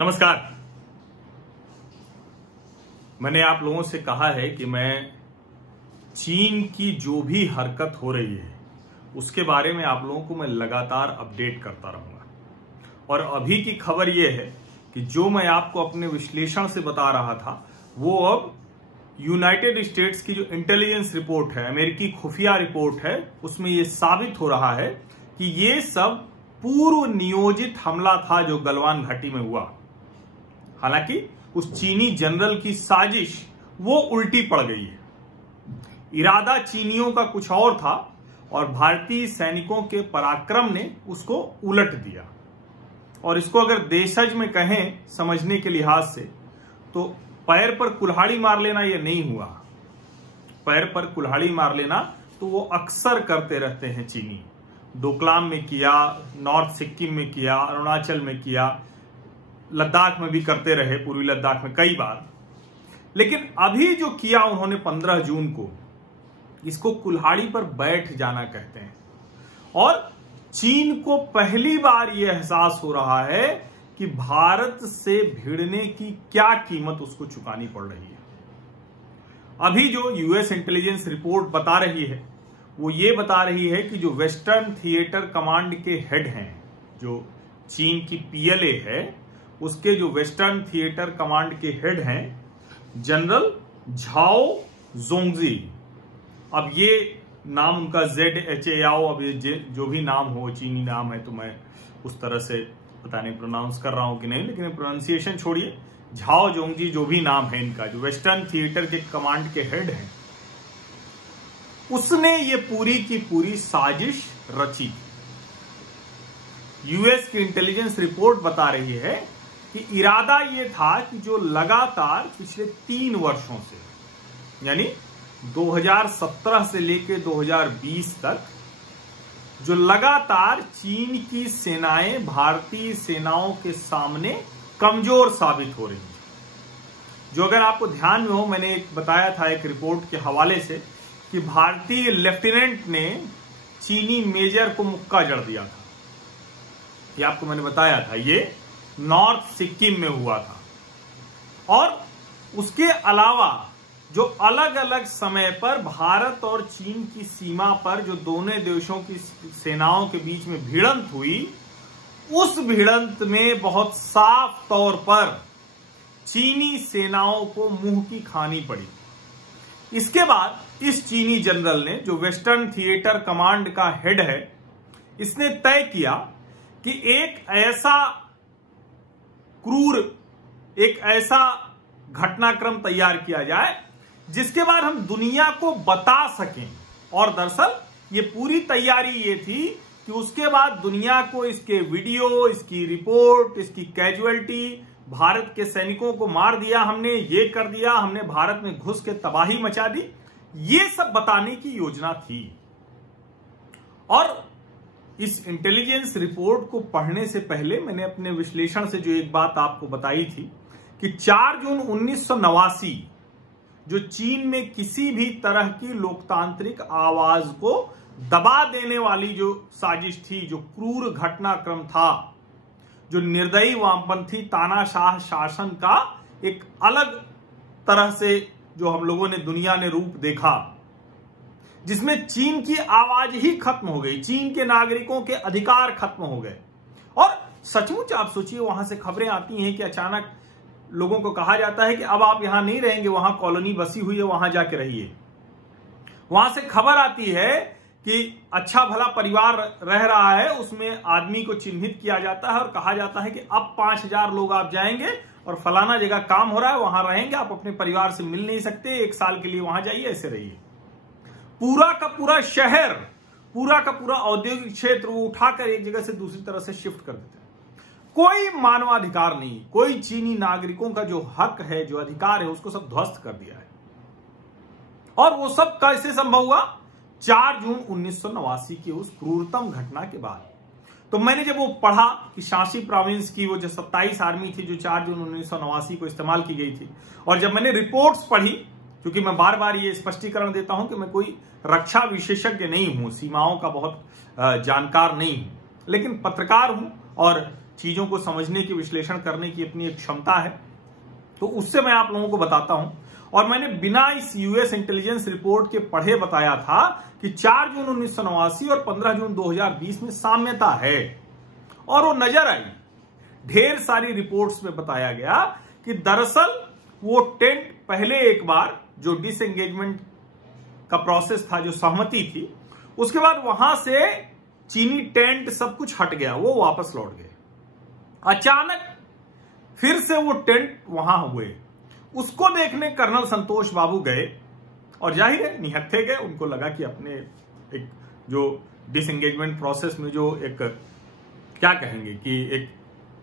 नमस्कार। मैंने आप लोगों से कहा है कि मैं चीन की जो भी हरकत हो रही है उसके बारे में आप लोगों को मैं लगातार अपडेट करता रहूंगा। और अभी की खबर यह है कि जो मैं आपको अपने विश्लेषण से बता रहा था वो अब यूनाइटेड स्टेट्स की जो इंटेलिजेंस रिपोर्ट है, अमेरिकी खुफिया रिपोर्ट है, उसमें यह साबित हो रहा है कि ये सब पूर्व नियोजित हमला था जो गलवान घाटी में हुआ। हालांकि उस चीनी जनरल की साजिश वो उल्टी पड़ गई है। इरादा चीनियों का कुछ और था और भारतीय सैनिकों के पराक्रम ने उसको उलट दिया। और इसको अगर देशज में कहें समझने के लिहाज से तो पैर पर कुल्हाड़ी मार लेना यह नहीं हुआ। पैर पर कुल्हाड़ी मार लेना तो वो अक्सर करते रहते हैं चीनी। डोकलाम में किया, नॉर्थ सिक्किम में किया, अरुणाचल में किया, लद्दाख में भी करते रहे, पूर्वी लद्दाख में कई बार। लेकिन अभी जो किया उन्होंने 15 जून को, इसको कुल्हाड़ी पर बैठ जाना कहते हैं। और चीन को पहली बार यह एहसास हो रहा है कि भारत से भिड़ने की क्या कीमत उसको चुकानी पड़ रही है। अभी जो यूएस इंटेलिजेंस रिपोर्ट बता रही है वो ये बता रही है कि जो वेस्टर्न थिएटर कमांड के हेड हैं, जो चीन की पीएलए है, उसके जो वेस्टर्न थिएटर कमांड के हेड हैं जनरल झाओ जोंगजी। अब ये नाम उनका ZHAO, अब ये जो भी नाम हो, चीनी नाम है तो मैं उस तरह से पता नहीं प्रोनाउंस कर रहा हूं कि नहीं, लेकिन प्रोनाउंसिएशन छोड़िए। झाओ जोंगजी जो भी नाम है इनका, जो वेस्टर्न थिएटर के कमांड के हेड हैं, उसने ये पूरी की पूरी साजिश रची। यूएस की इंटेलिजेंस रिपोर्ट बता रही है कि इरादा ये था कि जो लगातार पिछले 3 वर्षों से, यानी 2017 से लेकर 2020 तक, जो लगातार चीन की सेनाएं भारतीय सेनाओं के सामने कमजोर साबित हो रही हैं। जो अगर आपको ध्यान में हो, मैंने एक बताया था एक रिपोर्ट के हवाले से कि भारतीय लेफ्टिनेंट ने चीनी मेजर को मुक्का जड़ दिया था। ये आपको मैंने बताया था, ये नॉर्थ सिक्किम में हुआ था। और उसके अलावा जो अलग अलग समय पर भारत और चीन की सीमा पर जो दोनों देशों की सेनाओं के बीच में भिड़ंत हुई, उस भिड़ंत में बहुत साफ तौर पर चीनी सेनाओं को मुंह की खानी पड़ी। इसके बाद इस चीनी जनरल ने, जो वेस्टर्न थिएटर कमांड का हेड है, इसने तय किया कि एक ऐसा क्रूर, एक ऐसा घटनाक्रम तैयार किया जाए जिसके बाद हम दुनिया को बता सकें। और दरअसल ये पूरी तैयारी ये थी कि उसके बाद दुनिया को इसके वीडियो, इसकी रिपोर्ट, इसकी कैजुअलिटी, भारत के सैनिकों को मार दिया हमने, ये कर दिया हमने, भारत में घुस के तबाही मचा दी, ये सब बताने की योजना थी। और इस इंटेलिजेंस रिपोर्ट को पढ़ने से पहले मैंने अपने विश्लेषण से जो एक बात आपको बताई थी कि 4 जून 1989 जो चीन में किसी भी तरह की लोकतांत्रिक आवाज को दबा देने वाली जो साजिश थी, जो क्रूर घटनाक्रम था, जो निर्दयी वामपंथी तानाशाह शासन का एक अलग तरह से जो हम लोगों ने, दुनिया ने रूप देखा, जिसमें चीन की आवाज ही खत्म हो गई, चीन के नागरिकों के अधिकार खत्म हो गए। और सचमुच आप सोचिए, वहां से खबरें आती हैं कि अचानक लोगों को कहा जाता है कि अब आप यहां नहीं रहेंगे, वहां कॉलोनी बसी हुई है, वहां जाके रहिए। वहां से खबर आती है कि अच्छा भला परिवार रह रहा है, उसमें आदमी को चिन्हित किया जाता है और कहा जाता है कि अब 5000 लोग आप जाएंगे और फलाना जगह काम हो रहा है, वहां रहेंगे, आप अपने परिवार से मिल नहीं सकते, 1 साल के लिए वहां जाइए, ऐसे रहिए। पूरा का पूरा शहर, पूरा का पूरा औद्योगिक क्षेत्र वो उठाकर एक जगह से दूसरी तरह से शिफ्ट कर देते हैं। कोई मानवाधिकार नहीं, कोई चीनी नागरिकों का जो हक है, जो अधिकार है, उसको सब ध्वस्त कर दिया है। और वो सब कैसे संभव हुआ? 4 जून 1989 की उस क्रूरतम घटना के बाद। तो मैंने जब वो पढ़ा कि शांसी प्रोविंस की वो जो 27 आर्मी थी जो 4 जून 1989 को इस्तेमाल की गई थी, और जब मैंने रिपोर्ट्स पढ़ी, क्योंकि मैं बार बार ये स्पष्टीकरण देता हूं कि मैं कोई रक्षा विशेषज्ञ नहीं हूं, सीमाओं का बहुत जानकार नहीं हूं, लेकिन पत्रकार हूं और चीजों को समझने की, विश्लेषण करने की अपनी एक क्षमता है, तो उससे मैं आप लोगों को बताता हूं। और मैंने बिना इस यूएस इंटेलिजेंस रिपोर्ट के पढ़े बताया था कि 4 जून 1989 और 15 जून 2020 में साम्यता है, और वो नजर आई। ढेर सारी रिपोर्ट्स में बताया गया कि दरअसल वो टेंट पहले एक बार जो डिसएंगेजमेंट का प्रोसेस था, जो सहमति थी, उसके बाद वहां से चीनी टेंट सब कुछ हट गया, वो वापस लौट गए। अचानक फिर से वो टेंट वहां हुए। उसको देखने कर्नल संतोष बाबू गए, और जाहिर है निहत्थे गए। उनको लगा कि अपने एक जो डिसएंगेजमेंट प्रोसेस में जो एक क्या कहेंगे कि एक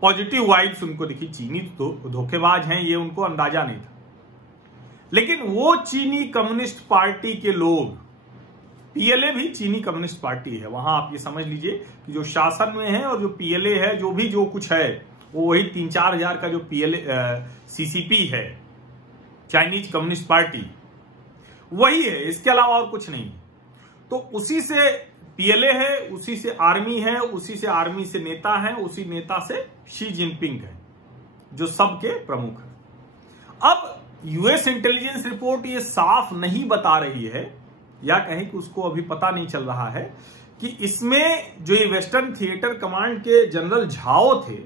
पॉजिटिव वाइब्स उनको दिखी। चीनी तो धोखेबाज हैं, ये उनको अंदाजा नहीं था। लेकिन वो चीनी कम्युनिस्ट पार्टी के लोग, पीएलए भी चीनी कम्युनिस्ट पार्टी है, वहां आप ये समझ लीजिए कि जो शासन में है और जो पीएलए है, जो कुछ है, वो वही 3-4 हजार का जो पीएलए सीसीपी है, चाइनीज कम्युनिस्ट पार्टी, वही है, इसके अलावा और कुछ नहीं। तो उसी से पीएलए है, उसी से आर्मी है, उसी से आर्मी से नेता है, उसी नेता से शी जिनपिंग है, जो सबके प्रमुख है। अब यूएस इंटेलिजेंस रिपोर्ट ये साफ नहीं बता रही है, या कहें कि उसको अभी पता नहीं चल रहा है कि इसमें जो ये वेस्टर्न थिएटर कमांड के जनरल झाओ थे,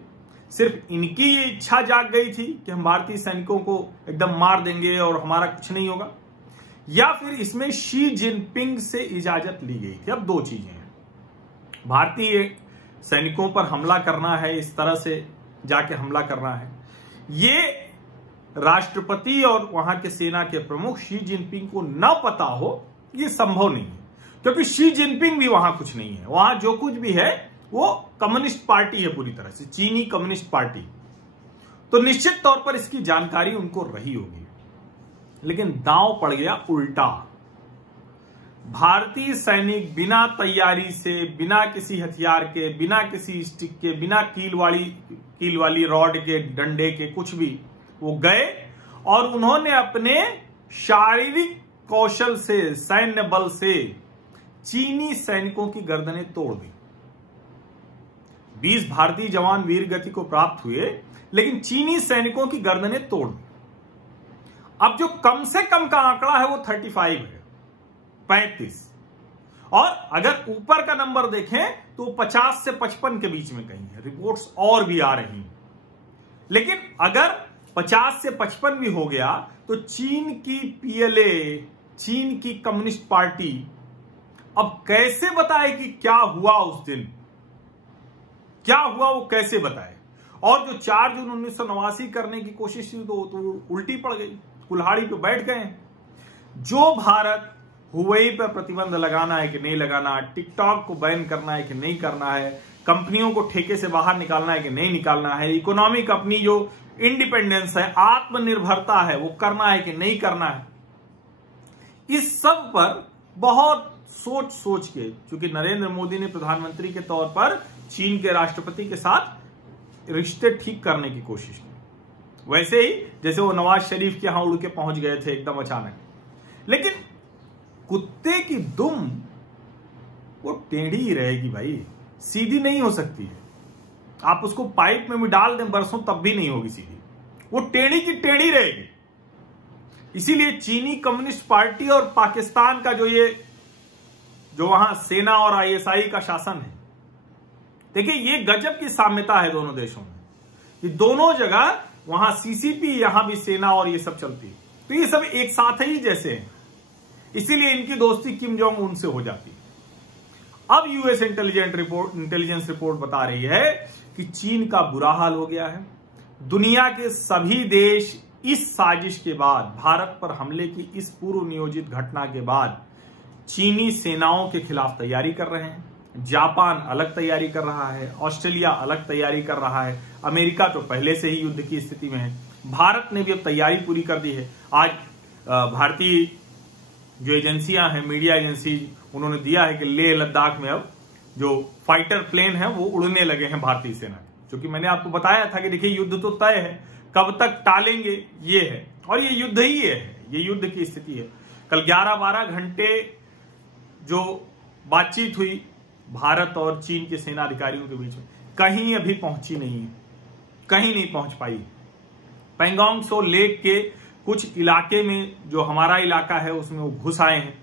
सिर्फ इनकी ये इच्छा जाग गई थी कि हम भारतीय सैनिकों को एकदम मार देंगे और हमारा कुछ नहीं होगा, या फिर इसमें शी जिनपिंग से इजाजत ली गई थी। अब दो चीजें हैं, भारतीय सैनिकों पर हमला करना है, इस तरह से जाके हमला करना है, ये राष्ट्रपति और वहां के सेना के प्रमुख शी जिनपिंग को न पता हो, ये संभव नहीं है, क्योंकि शी जिनपिंग भी वहां कुछ नहीं है। वहां जो कुछ भी है वो कम्युनिस्ट पार्टी है, पूरी तरह से चीनी कम्युनिस्ट पार्टी। तो निश्चित तौर पर इसकी जानकारी उनको रही होगी। लेकिन दांव पड़ गया उल्टा। भारतीय सैनिक बिना तैयारी से, बिना किसी हथियार के, बिना किसी स्टिक के, बिना कील वाली रॉड के, डंडे के, कुछ भी, वो गए और उन्होंने अपने शारीरिक कौशल से, सैन्य बल से चीनी सैनिकों की गर्दनें तोड़ दी। 20 भारतीय जवान वीर गति को प्राप्त हुए, लेकिन चीनी सैनिकों की गर्दनें तोड़ दी। अब जो कम से कम का आंकड़ा है वो 35 है, 35, और अगर ऊपर का नंबर देखें तो 50 से 55 के बीच में कहीं है। रिपोर्ट्स और भी आ रही हैं। लेकिन अगर 50 से 55 भी हो गया तो चीन की पीएलए, चीन की कम्युनिस्ट पार्टी अब कैसे बताए कि क्या हुआ उस दिन, क्या हुआ वो कैसे बताए। और जो 4 जून 1989 करने की कोशिश थी तो उल्टी पड़ गई, कुल्हाड़ी पे बैठ गए। जो भारत हुवेई पर प्रतिबंध लगाना है कि नहीं लगाना, टिकटॉक को बैन करना है कि नहीं करना है, कंपनियों को ठेके से बाहर निकालना है कि नहीं निकालना है, इकोनॉमिक अपनी जो इंडिपेंडेंस है, आत्मनिर्भरता है, वो करना है कि नहीं करना है, इस सब पर बहुत सोच सोच के, क्योंकि नरेंद्र मोदी ने प्रधानमंत्री के तौर पर चीन के राष्ट्रपति के साथ रिश्ते ठीक करने की कोशिश की, वैसे ही जैसे वो नवाज शरीफ के यहां उड़ के पहुंच गए थे एकदम अचानक। लेकिन कुत्ते की दुम वो टेढ़ी ही रहेगी भाई, सीधी नहीं हो सकती है। आप उसको पाइप में भी डाल दें बरसों तब भी नहीं होगी सीधी, वो टेढ़ी की टेढ़ी रहेगी। इसीलिए चीनी कम्युनिस्ट पार्टी और पाकिस्तान का जो वहां सेना और आईएसआई का शासन है, देखिए ये गजब की साम्यता है दोनों देशों में, कि दोनों जगह वहां सीसीपी, यहां भी सेना और ये सब चलती है, तो ये सब एक साथ ही जैसे हैं। इसीलिए इनकी दोस्ती किम जोंग उन से हो जाती है। अब यूएस इंटेलिजेंस रिपोर्ट बता रही है कि चीन का बुरा हाल हो गया है। दुनिया के सभी देश इस साजिश के बाद, भारत पर हमले की इस पूर्व नियोजित घटना के बाद चीनी सेनाओं के खिलाफ तैयारी कर रहे हैं। जापान अलग तैयारी कर रहा है, ऑस्ट्रेलिया अलग तैयारी कर रहा है, अमेरिका तो पहले से ही युद्ध की स्थिति में है। भारत ने भी अब तैयारी पूरी कर दी है। आज भारतीय जो एजेंसियां हैं, मीडिया एजेंसी, उन्होंने दिया है कि लेह लद्दाख में अब जो फाइटर प्लेन है वो उड़ने लगे हैं भारतीय सेना के। क्योंकि मैंने आपको बताया था कि देखिए युद्ध तो तय है, कब तक टालेंगे ये है, और ये युद्ध ही है, ये युद्ध की स्थिति है। कल 11-12 घंटे जो बातचीत हुई भारत और चीन के सेना अधिकारियों के बीच में, कहीं अभी पहुंची नहीं, कहीं नहीं पहुंच पाई। पैंगोंग त्सो लेक के कुछ इलाके में जो हमारा इलाका है उसमें वो घुस आए हैं,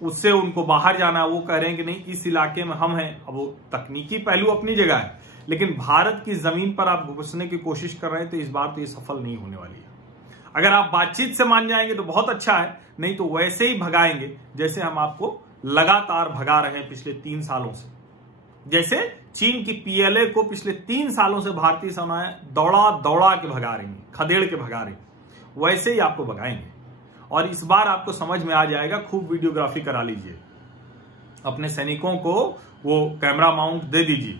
उससे उनको बाहर जाना, वो कह रहे हैं कि नहीं इस इलाके में हम हैं। अब वो तकनीकी पहलू अपनी जगह है, लेकिन भारत की जमीन पर आप घुसने की कोशिश कर रहे हैं तो इस बार तो ये सफल नहीं होने वाली है। अगर आप बातचीत से मान जाएंगे तो बहुत अच्छा है, नहीं तो वैसे ही भगाएंगे जैसे हम आपको लगातार भगा रहे हैं पिछले 3 सालों से। जैसे चीन की PLA को पिछले 3 सालों से भारतीय सेनाएं दौड़ा के भगा रही हैं, खदेड़ के भगा रही, वैसे ही आपको भगाएंगे। और इस बार आपको समझ में आ जाएगा, खूब वीडियोग्राफी करा लीजिए, अपने सैनिकों को वो कैमरा माउंट दे दीजिए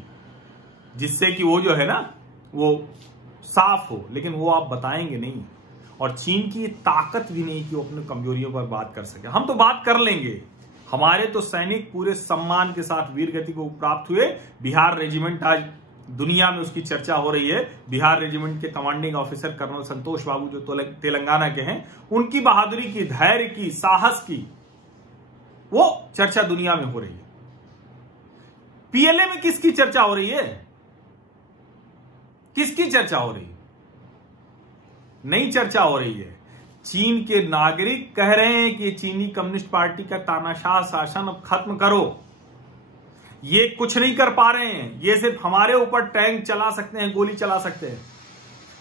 जिससे कि वो जो है ना वो साफ हो, लेकिन वो आप बताएंगे नहीं। और चीन की ताकत भी नहीं कि वो अपने कमजोरियों पर बात कर सके। हम तो बात कर लेंगे, हमारे तो सैनिक पूरे सम्मान के साथ वीर गति को प्राप्त हुए। बिहार रेजिमेंट आज दुनिया में उसकी चर्चा हो रही है। बिहार रेजिमेंट के कमांडिंग ऑफिसर कर्नल संतोष बाबू जो तेलंगाना के हैं, उनकी बहादुरी की, धैर्य की, साहस की वो चर्चा दुनिया में हो रही है। PLA में किसकी चर्चा हो रही है? किसकी चर्चा हो रही है? नई चर्चा हो रही है। चीन के नागरिक कह रहे हैं कि चीनी कम्युनिस्ट पार्टी का तानाशाह शासन अब खत्म करो। ये कुछ नहीं कर पा रहे हैं, ये सिर्फ हमारे ऊपर टैंक चला सकते हैं, गोली चला सकते हैं।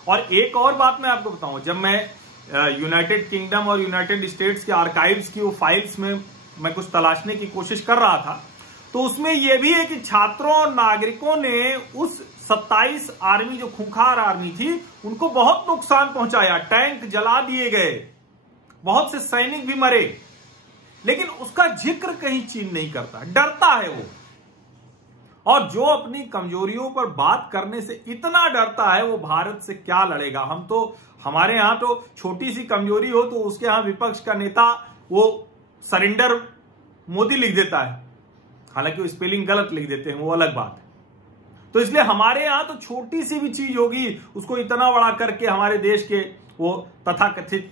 और एक और बात मैं आपको बताऊं, जब मैं यूनाइटेड किंगडम और यूनाइटेड स्टेट्स के आर्काइव्स की वो फाइल्स में मैं कुछ तलाशने की कोशिश कर रहा था, तो उसमें यह भी है कि छात्रों और नागरिकों ने उस 27 आर्मी जो खूंखार आर्मी थी उनको बहुत नुकसान पहुंचाया, टैंक जला दिए गए, बहुत से सैनिक भी मरे, लेकिन उसका जिक्र कहीं चीन नहीं करता, डरता है वो। और जो अपनी कमजोरियों पर बात करने से इतना डरता है वो भारत से क्या लड़ेगा। हम तो, हमारे यहां तो छोटी सी कमजोरी हो तो उसके यहां विपक्ष का नेता वो सरेंडर मोदी लिख देता है, हालांकि वो स्पेलिंग गलत लिख देते हैं, वो अलग बात है। तो इसलिए हमारे यहां तो छोटी सी भी चीज होगी उसको इतना बड़ा करके हमारे देश के वो तथाकथित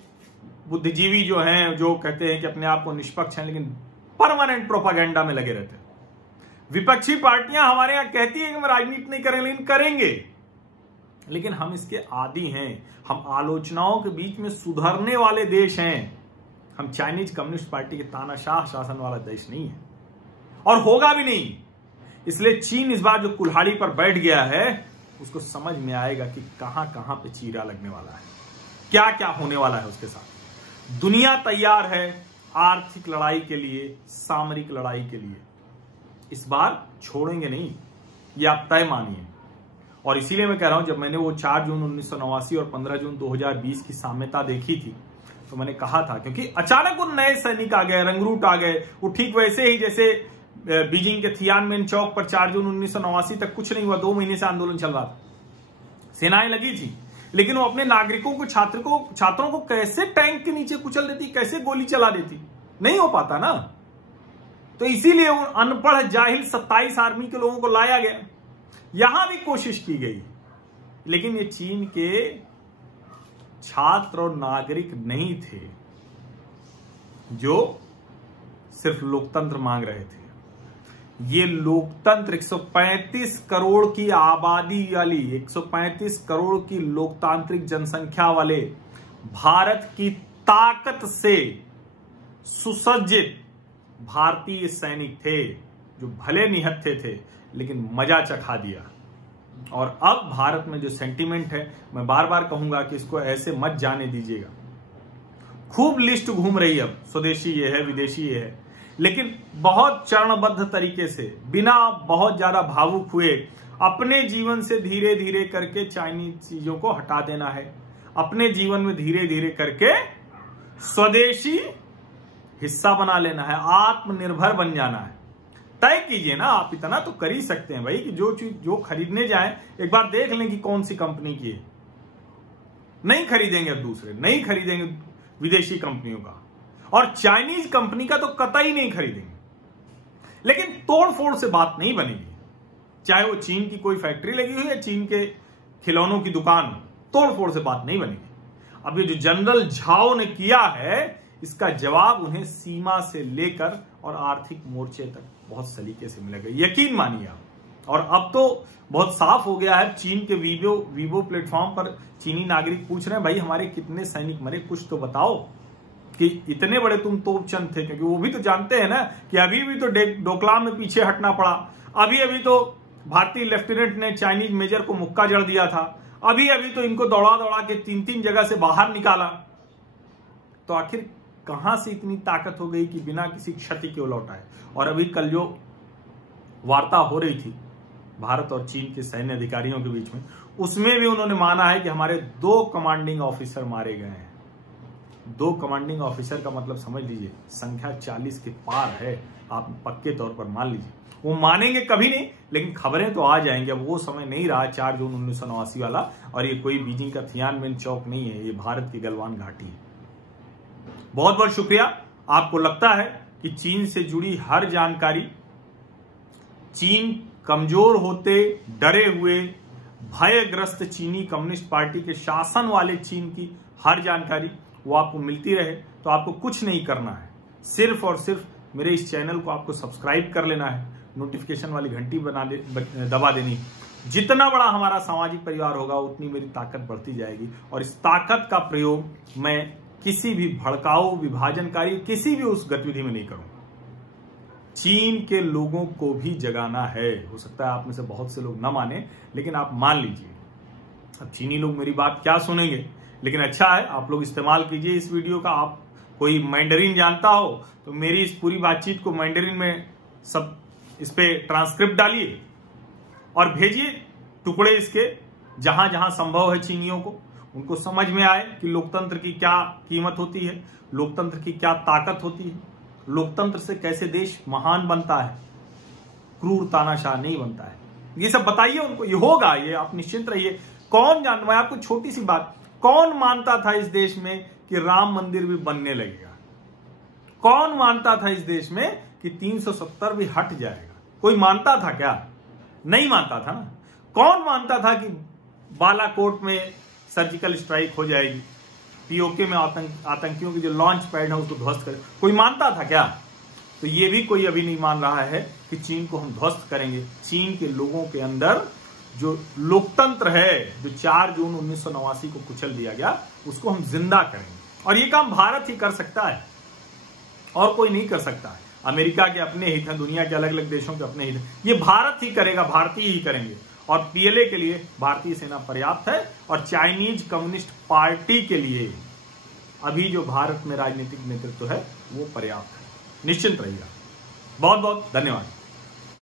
बुद्धिजीवी जो हैं, जो कहते हैं कि अपने आप को निष्पक्ष हैं, लेकिन परमानेंट प्रोपागेंडा में लगे रहते हैं। विपक्षी पार्टियां हमारे यहां कहती है कि हम राजनीति नहीं करेंगे, लेकिन करेंगे, लेकिन हम इसके आदी हैं। हम आलोचनाओं के बीच में सुधरने वाले देश हैं। हम चाइनीज कम्युनिस्ट पार्टी के तानाशाह शासन वाला देश नहीं है और होगा भी नहीं। इसलिए चीन इस बार जो कुल्हाड़ी पर बैठ गया है उसको समझ में आएगा कि कहां कहां पे चीरा लगने वाला है, क्या क्या होने वाला है उसके साथ। दुनिया तैयार है आर्थिक लड़ाई के लिए, सामरिक लड़ाई के लिए। इस बार छोड़ेंगे नहीं, ये आप तय मानिए। और इसीलिए मैं कह रहा हूं, जब मैंने वो 4 जून 1989 और 15 जून 2020 की साम्यता देखी थी तो मैंने कहा था, क्योंकि अचानक वो नए सैनिक आ गए, रंगरूट आ गए, वो ठीक वैसे ही जैसे बीजिंग के थियानमेन चौक पर 4 जून 1989 तक कुछ नहीं हुआ, 2 महीने से आंदोलन चल रहा था, सेनाएं लगी थी, लेकिन वो अपने नागरिकों को, छात्रों को कैसे टैंक के नीचे कुचल देती, कैसे गोली चला देती, नहीं हो पाता ना। तो इसीलिए उन अनपढ़ जाहिल 27 आर्मी के लोगों को लाया गया। यहां भी कोशिश की गई, लेकिन ये चीन के छात्र और नागरिक नहीं थे जो सिर्फ लोकतंत्र मांग रहे थे। ये लोकतंत्र 135 करोड़ की आबादी वाली, 135 करोड़ की लोकतांत्रिक जनसंख्या वाले भारत की ताकत से सुसज्जित भारतीय सैनिक थे, जो भले निहत्थे थे लेकिन मजा चखा दिया। और अब भारत में जो सेंटीमेंट है, मैं बार बार कहूंगा कि इसको ऐसे मत जाने दीजिएगा। खूब लिस्ट घूम रही है, अब स्वदेशी ये है, विदेशी ये है, लेकिन बहुत चरणबद्ध तरीके से, बिना बहुत ज्यादा भावुक हुए, अपने जीवन से धीरे धीरे करके चाइनीज चीजों को हटा देना है। अपने जीवन में धीरे धीरे करके स्वदेशी हिस्सा बना लेना है, आत्मनिर्भर बन जाना है। तय कीजिए ना, आप इतना तो कर ही सकते हैं भाई कि जो चीज जो खरीदने जाए एक बार देख लें कि कौन सी कंपनी की है। नहीं खरीदेंगे, अब दूसरे नहीं खरीदेंगे विदेशी कंपनियों का, और चाइनीज कंपनी का तो कतई नहीं खरीदेंगे। लेकिन तोड़ फोड़ से बात नहीं बनेगी, चाहे वो चीन की कोई फैक्ट्री लगी हुई है, चीन के खिलौनों की दुकान हो, तोड़ फोड़ से बात नहीं बनेगी। अब ये जो जनरल झाओ ने किया है, इसका जवाब उन्हें सीमा से लेकर और आर्थिक मोर्चे तक बहुत सलीके से मिलेगा, यकीन मानिए आप। और अब तो बहुत साफ हो गया है। चीन के वीबो प्लेटफॉर्म पर चीनी नागरिक पूछ रहे हैं, भाई हमारे कितने सैनिक मरे, कुछ तो बताओ कि इतने बड़े तुम तोपचंद थे। क्योंकि वो भी तो जानते हैं ना कि अभी भी तो डोकलाम में पीछे हटना पड़ा, अभी तो भारतीय लेफ्टिनेंट ने चाइनीज मेजर को मुक्का जड़ दिया था, अभी तो इनको दौड़ा दौड़ा के 3-3 जगह से बाहर निकाला। तो आखिर कहां से इतनी ताकत हो गई कि बिना किसी क्षति के लौटाए। और अभी कल जो वार्ता हो रही थी भारत और चीन के सैन्य अधिकारियों के बीच में, उसमें भी उन्होंने माना है कि हमारे 2 कमांडिंग ऑफिसर मारे गए हैं। 2 कमांडिंग ऑफिसर का मतलब समझ लीजिए संख्या 40 के पार है, आप पक्के तौर पर मान लीजिए। वो मानेंगे कभी नहीं, लेकिन खबरें तो आ जाएंगे। अब वो समय नहीं रहा 4 जून 1989 वाला, और ये कोई बीजिंग का थियानमेन चौक नहीं है, ये भारत की गलवान घाटी है। बहुत बहुत शुक्रिया। आपको लगता है कि चीन से जुड़ी हर जानकारी, चीन कमजोर होते डरे हुए भयग्रस्त चीनी कम्युनिस्ट पार्टी के शासन वाले चीन की हर जानकारी वो आपको मिलती रहे, तो आपको कुछ नहीं करना है, सिर्फ और सिर्फ मेरे इस चैनल को आपको सब्सक्राइब कर लेना है, नोटिफिकेशन वाली घंटी दबा देनी। जितना बड़ा हमारा सामाजिक परिवार होगा उतनी मेरी ताकत बढ़ती जाएगी, और इस ताकत का प्रयोग मैं किसी भी भड़काऊ, विभाजनकारी किसी भी उस गतिविधि में नहीं करूंगा। चीन के लोगों को भी जगाना है। हो सकता है आप में से बहुत से लोग ना माने, लेकिन आप मान लीजिए। अब चीनी लोग मेरी बात क्या सुनेंगे, लेकिन अच्छा है आप लोग इस्तेमाल कीजिए इस वीडियो का। आप कोई मैंडरीन जानता हो तो मेरी इस पूरी बातचीत को मैंडरीन में सब इस पे ट्रांसक्रिप्ट डालिए और भेजिए टुकड़े इसके, जहां जहां संभव है चीनियों को, उनको समझ में आए कि लोकतंत्र की क्या कीमत होती है, लोकतंत्र की क्या ताकत होती है, लोकतंत्र से कैसे देश महान बनता है, क्रूर तानाशाह नहीं बनता है। ये सब बताइए उनको, ये होगा, ये आप निश्चिंत रहिए। कौन जानता, मैं आपको छोटी सी बात, कौन मानता था इस देश में कि राम मंदिर भी बनने लगेगा? कौन मानता था इस देश में कि 370 भी हट जाएगा? कोई मानता था क्या? नहीं मानता था ना। कौन मानता था कि बालाकोट में सर्जिकल स्ट्राइक हो जाएगी, पीओके में आतंकियों की जो लॉन्च पैड है उसको ध्वस्त करें? कोई मानता था क्या? तो ये भी कोई अभी नहीं मान रहा है कि चीन को हम ध्वस्त करेंगे। चीन के लोगों के अंदर जो लोकतंत्र है, जो 4 जून 1989 को कुचल दिया गया, उसको हम जिंदा करेंगे। और ये काम भारत ही कर सकता है, और कोई नहीं कर सकता है। अमेरिका के अपने हित हैं, दुनिया के अलग अलग देशों के अपने हित हैं, ये भारत ही करेगा, भारतीय ही करेंगे। और पीएलए के लिए भारतीय सेना पर्याप्त है, और चाइनीज कम्युनिस्ट पार्टी के लिए अभी जो भारत में राजनीतिक नेतृत्व है वो पर्याप्त है। निश्चिंत रहिएगा। बहुत बहुत धन्यवाद।